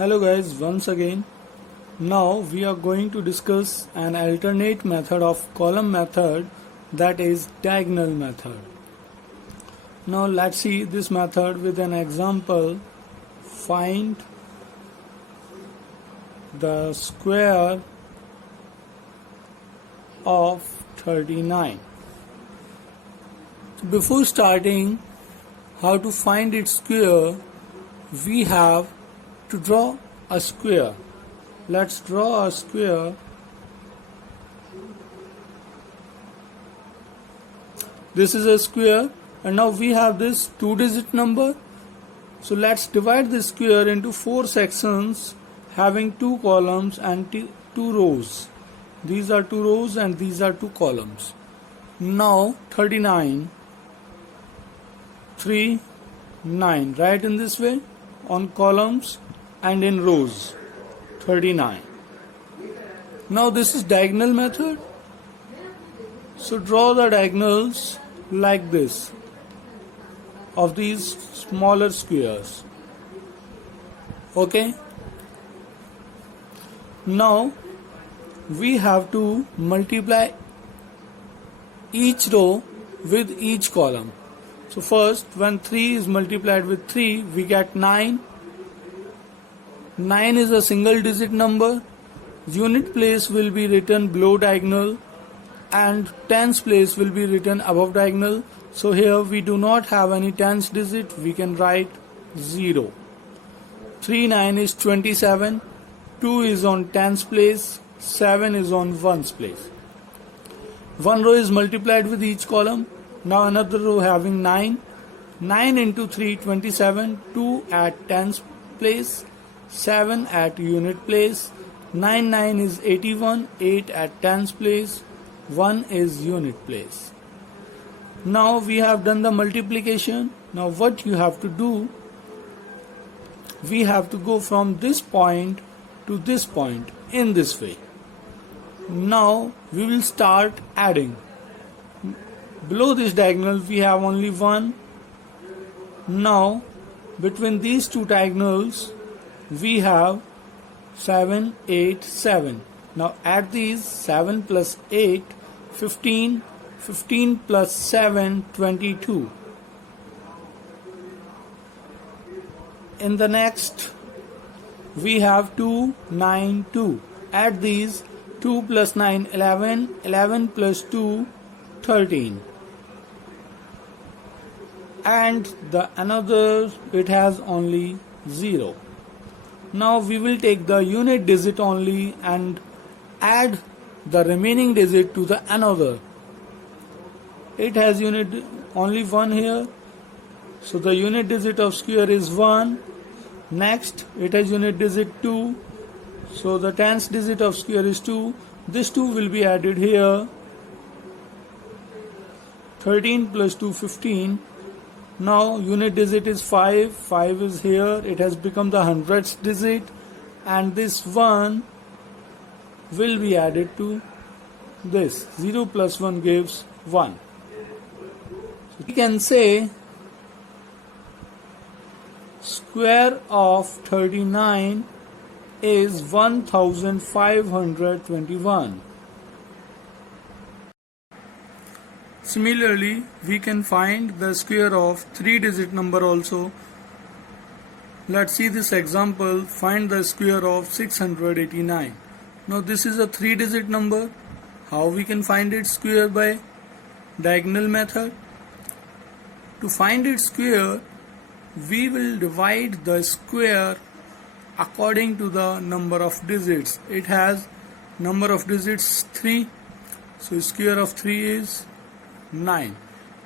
Hello guys, once again. Now we are going to discuss an alternate method of column method, that is diagonal method. Now let's see this method with an example. Find the square of 39. Before starting how to find its square, we have to draw a square. Let's draw a square. This is a square, and now we have this 2-digit number. So let's divide this square into 4 sections having 2 columns and 2 rows. These are 2 rows and these are 2 columns. Now 39, 3, 9. Write in this way on columns and in rows. 39. Now this is diagonal method. So draw the diagonals like this of these smaller squares. Okay. Now we have to multiply each row with each column. So first, when 3 is multiplied with 3, we get 9. 9 is a single digit number. Unit place will be written below diagonal and tens place will be written above diagonal. So here we do not have any tens digit, we can write 0. 3 9 is 27. 2 is on tens place. 7 is on ones place. One row is multiplied with each column. Now another row having 9. 9 into 3, 27. 2 at tens place. 7 at unit place. 9 9 is 81. 8 at tens place. 1 is unit place. Now we have done the multiplication. Now what you have to do, we have to go from this point to this point in this way. Now we will start adding. Below this diagonal we have only 1. Now between these two diagonals we have 7, 8, 7. Now add these. 7 plus 8, 15. 15 plus 7, 22. In the next we have 2, 9, 2. Add these. 2 plus 9, 11. 11 plus 2, 13. And the another, it has only 0. Now we will take the unit digit only and add the remaining digit to the another. It has unit only 1 here, so the unit digit of square is 1. Next it has unit digit 2, so the tens digit of square is 2. This 2 will be added here. 13 plus 2, 15. Now unit digit is 5. 5 is here. It has become the hundredths digit, and this 1 will be added to this. 0 plus 1 gives 1. So we can say square of 39 is 1521. Similarly, we can find the square of 3-digit number also. Let's see this example. Find the square of 689. Now this is a 3-digit number. How we can find its square? By diagonal method. To find its square, we will divide the square according to the number of digits. It has number of digits 3. So square of 3 is 9.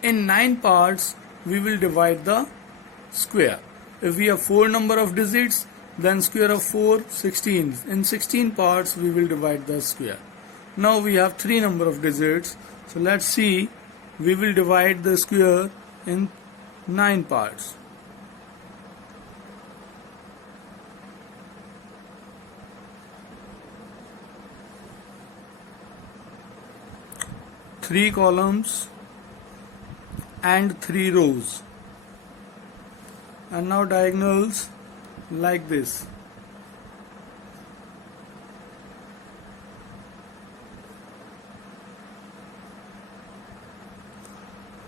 In 9 parts we will divide the square. If we have 4 number of digits, then square of 4, 16. In 16 parts we will divide the square. Now we have 3 number of digits, so let's see. We will divide the square in 9 parts. Three columns and 3 rows. And now diagonals like this.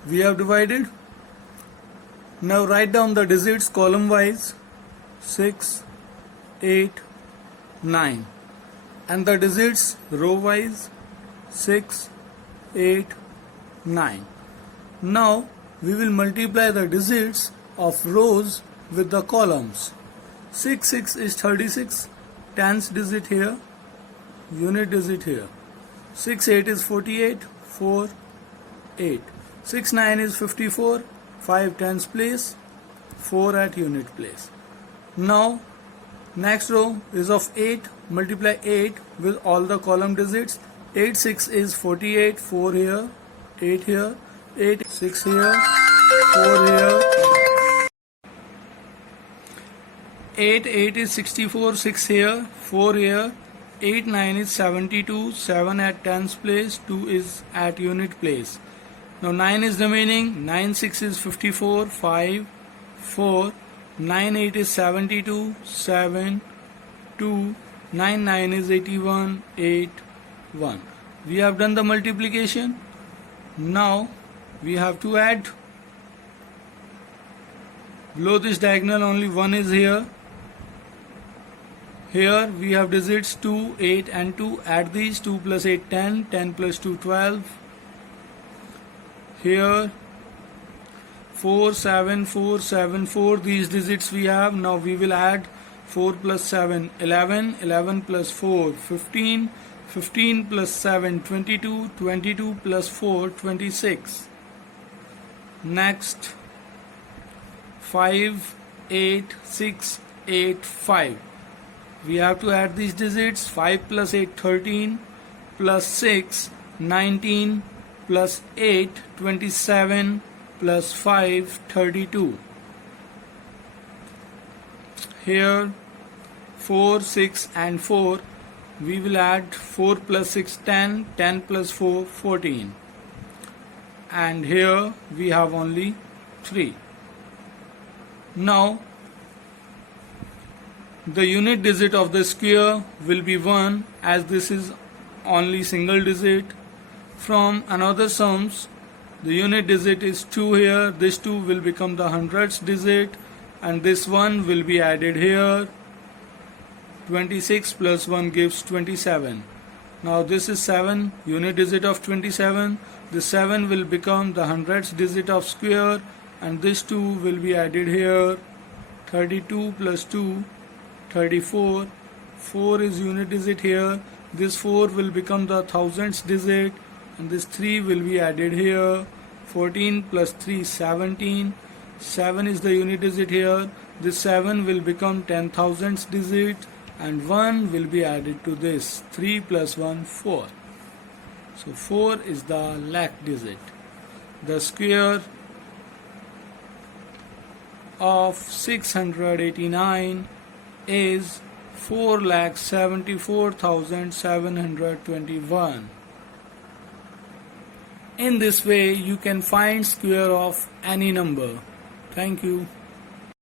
We have divided. Now write down the digits column wise. 6, 8, 9. And the digits row wise. 6, 8, 9. Now we will multiply the digits of rows with the columns. 6, 6 is 36. Tens digit here. Unit digit here. 6, 8 is 48. 4, 8. 6, 9 is 54. 5 tens place. 4 at unit place. Now next row is of 8. Multiply 8 with all the column digits. 8, 6 is 48. 4 here. 8 here. 8, 6 here. 4 here. 8, 8 is 64. 6 here. 4 here. 8, 9 is 72. 7 at tens place. 2 is at unit place. Now 9 is remaining. 9, 6 is 54. 5, 4. 9, 8 is 72. 7, 2. 9, 9 is 81. 8, 1. We have done the multiplication. Now we have to add. Below this diagonal only 1 is here. Here we have digits 2, 8 and 2. Add these. 2 plus 8, 10. 10 plus 2, 12. Here 4, 7, 4, 7, 4. These digits we have. Now we will add 4 plus 7, 11. 11 plus 4, 15. 15 plus 7, 22. 22 plus 4, 26. Next 5, 8, 6, 8, 5. We have to add these digits. 5 plus 8, 13. Plus 6, 19. Plus 8, 27. Plus 5, 32. Here 4, 6 and 4. We will add 4 plus 6, 10. 10 plus 4, 14. And here we have only 3. Now the unit digit of the square will be 1, as this is only single digit. From another sums, the unit digit is 2 here. This 2 will become the hundredths digit, and this 1 will be added here. 26 plus 1 gives 27. Now this is 7, unit digit of 27. This 7 will become the hundredths digit of square, and this 2 will be added here. 32 plus 2, 34. 4 is unit digit here. This 4 will become the thousandths digit, and this 3 will be added here. 14 plus 3, 17. 7 is the unit digit here. This 7 will become 10 thousandths digit, and 1 will be added to this. 3 plus 1, 4. So 4 is the lakh digit. The square of 689 is 4,74,721. In this way you can find square of any number. Thank you.